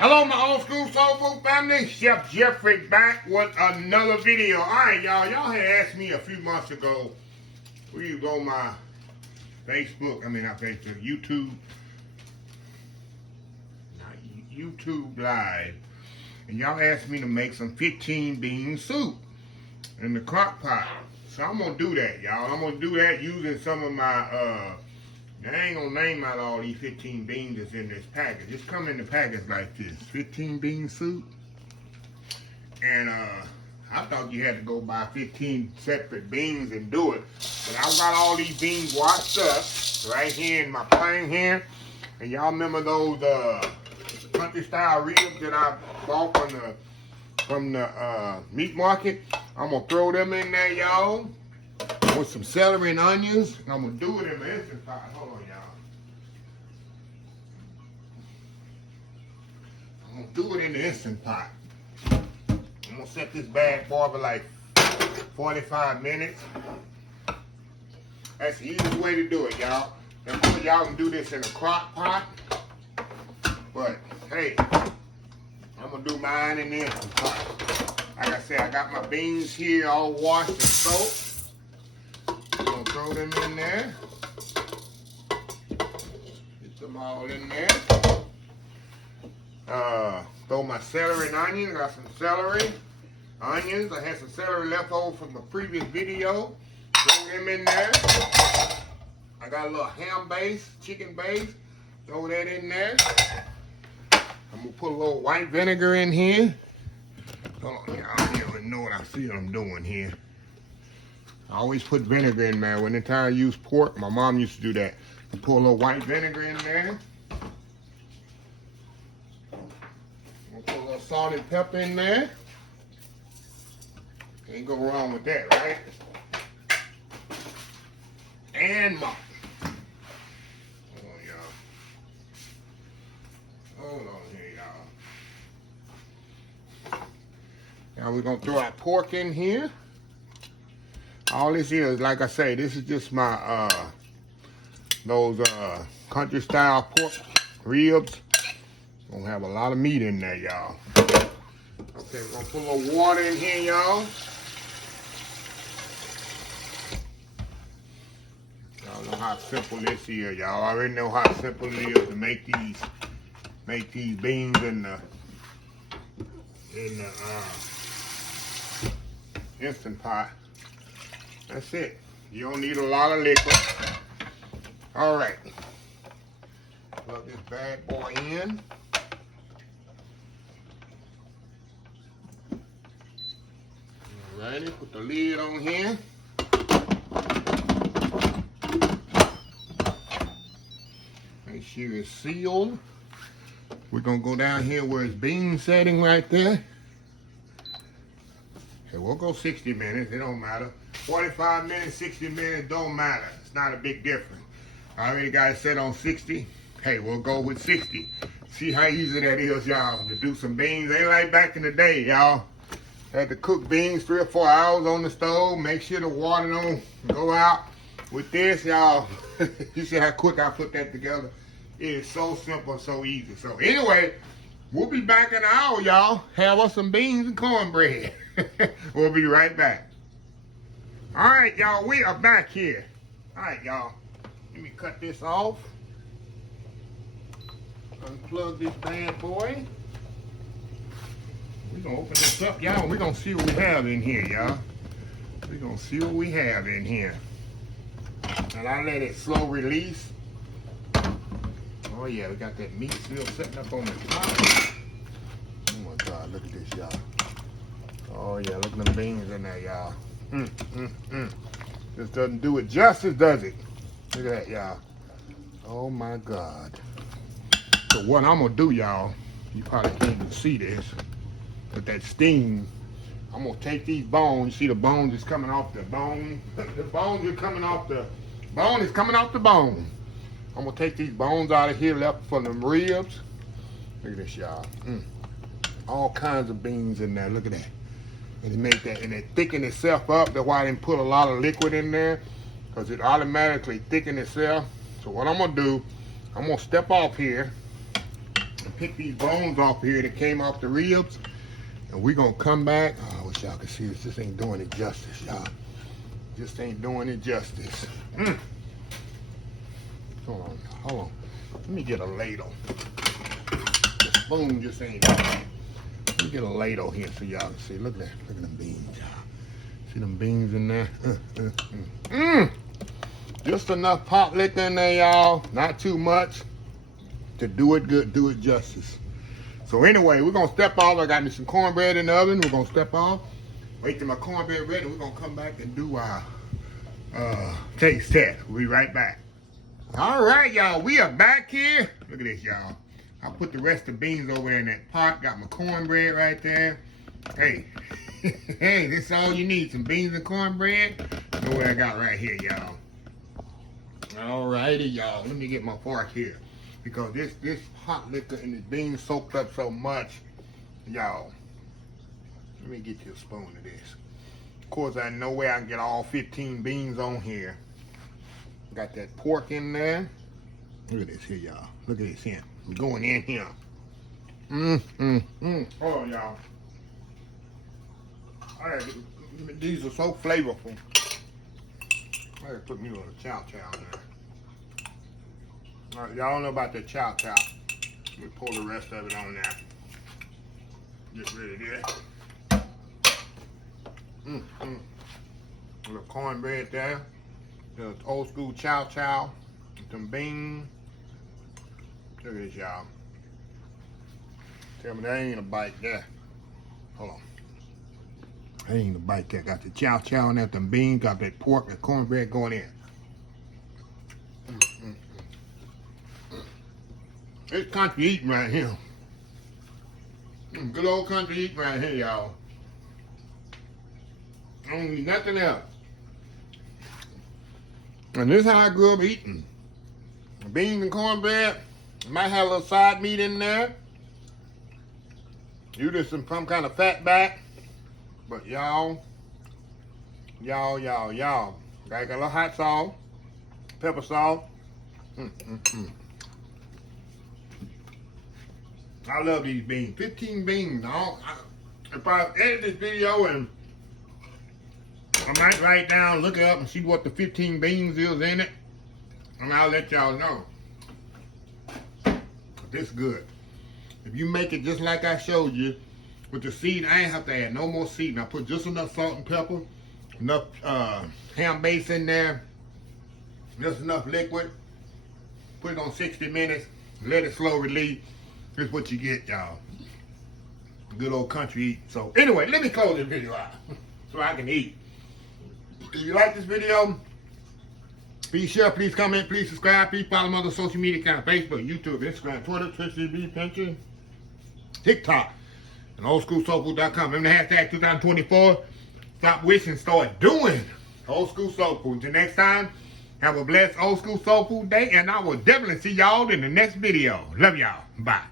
Hello, my old school soul food family. Chef Jeffrey back with another video. All right, y'all. Y'all had asked me a few months ago, will you go my Facebook? I mean, not Facebook, YouTube Live. And y'all asked me to make some 15 bean soup in the crock pot. So I'm gonna do that, y'all. I'm gonna do that using some of my I ain't gonna name out all these 15 beans that's in this package. Just come in the package like this. 15 bean soup. And I thought you had to go buy 15 separate beans and do it. But I got all these beans washed up right here in my pan here. And y'all remember those country style ribs that I bought from the meat market? I'm gonna throw them in there, y'all, with some celery and onions. And I'm gonna do it in the Instant Pot. Hold on, y'all. I'm gonna do it in the Instant Pot. I'm gonna set this bad boy for like 45 minutes. That's the easiest way to do it, y'all. Now, y'all can do this in a crock pot, but hey, I'm gonna do mine in the Instant Pot. Like I said, I got my beans here all washed and soaked. I'm gonna throw them in there. Get them all in there. Throw my celery and onions. I got some celery, onions. I had some celery left over from a previous video. Throw them in there. I got a little ham base, chicken base. Throw that in there. I'm gonna put a little white vinegar in here. Hold on, y'all don't even know what I'm doing here. I always put vinegar in there. When the time I use pork, my mom used to do that. Pour a little white vinegar in there. I'm gonna put a little salt and pepper in there. Can't go wrong with that, right? And malt. Hold on, y'all. Hold on here, y'all. Now we're gonna throw our pork in here. All this here is, like I say, this is just my those country style pork ribs. Gonna have a lot of meat in there, y'all. Okay, we're gonna put a little water in here, y'all. Y'all know how simple this is, y'all. I already know how simple it is to make these beans in the Instant Pot. That's it. You don't need a lot of liquid. All right. Plug this bad boy in. Alrighty, put the lid on here. Make sure it's sealed. We're gonna go down here where it's bean setting right there. Okay, we'll go 60 minutes, it don't matter. 45 minutes, 60 minutes, don't matter. It's not a big difference. I already got it set on 60. Hey, we'll go with 60. See how easy that is, y'all, to do some beans. Ain't like back in the day, y'all. Had to cook beans 3 or 4 hours on the stove. Make sure the water don't go out. With this, y'all, you see how quick I put that together? It is so simple, so easy. So anyway, we'll be back in an hour, y'all. Have us some beans and cornbread. We'll be right back. All right, y'all, we are back here. All right, y'all, let me cut this off. Unplug this bad boy. We're gonna open this up, y'all. We're gonna see what we have in here, y'all. We're gonna see what we have in here. And I let it slow release. Oh yeah, we got that meat still sitting up on the top. Oh my God, look at this, y'all. Oh yeah, look at them beans in there, y'all. This doesn't do it justice, does it? Look at that, y'all. Oh my God. So what I'm gonna do, y'all, you probably can't even see this, but that steam, I'm gonna take these bones. You see the bones is coming off the bone? The bones are coming off the bone is coming off the bone. I'm gonna take these bones out of here left for them ribs. Look at this, y'all. All kinds of beans in there. Look at that. And it made that, and it thickened itself up. That's why I didn't put a lot of liquid in there, because it automatically thickened itself. So what I'm gonna do, I'm gonna step off here. and pick these bones off here that came off the ribs. And we're gonna come back. Oh, I wish y'all could see this. This ain't doing it justice, y'all. Just ain't doing it justice. Hold on, hold on. Let me get a ladle. The spoon just ain't. Let me get a ladle here so y'all can see. Look at that. Look at them beans, y'all. See them beans in there? Just enough pot liquor in there, y'all. Not too much to do it good, do it justice. So anyway, we're gonna step off. I got me some cornbread in the oven. We're gonna step off. Wait till my cornbread ready. We're gonna come back and do our taste test. We'll be right back. All right, y'all. We are back here. Look at this, y'all. I put the rest of the beans over there in that pot. Got my cornbread right there. Hey, hey, this is all you need. Some beans and cornbread. Know what I got right here, y'all. All righty, y'all. Let me get my fork here. Because this hot liquor and the beans soaked up so much, y'all. Let me get you a spoon of this. Of course, I know where I can get all 15 beans on here. Got that pork in there. Look at this here, y'all. Look at this here. I'm going in here. Hold on, y'all. All right, these are so flavorful. I gotta put me a little chow in there. All right, y'all know about the chow. Let me pour the rest of it on there. Get rid of this. A little cornbread there. The old school chow. Some beans. Look at this, y'all. Tell me that ain't a bite there. Hold on. That ain't a bite there. Got the chow in there, them beans, got that pork and cornbread going in. It's country eating right here. Good old country eating right here, y'all. I don't need nothing else. And this is how I grew up eating. Beans and cornbread. Might have a little side meat in there. Usually some kind of fat back. But y'all. Got a little hot sauce. Pepper sauce. I love these beans. 15 beans. If I edit this video and I might write down, look it up and see what the 15 beans is in it. And I'll let y'all know. This good. If you make it just like I showed you, with the seed, I ain't have to add no more seed. I put just enough salt and pepper, enough ham base in there, just enough liquid. Put it on 60 minutes, let it slow release. This is what you get, y'all. Good old country eat. So anyway, let me close this video out so I can eat. If you like this video, please share, please comment, please subscribe, please follow my other social media accounts, Facebook, YouTube, Instagram, Twitter, Twitch, Pinterest, TikTok, and oldschoolsoulfood.com. Remember the hashtag 2024. Stop wishing, start doing. Old School Soul Food. Until next time, have a blessed Old School Soul Food day, and I will definitely see y'all in the next video. Love y'all. Bye.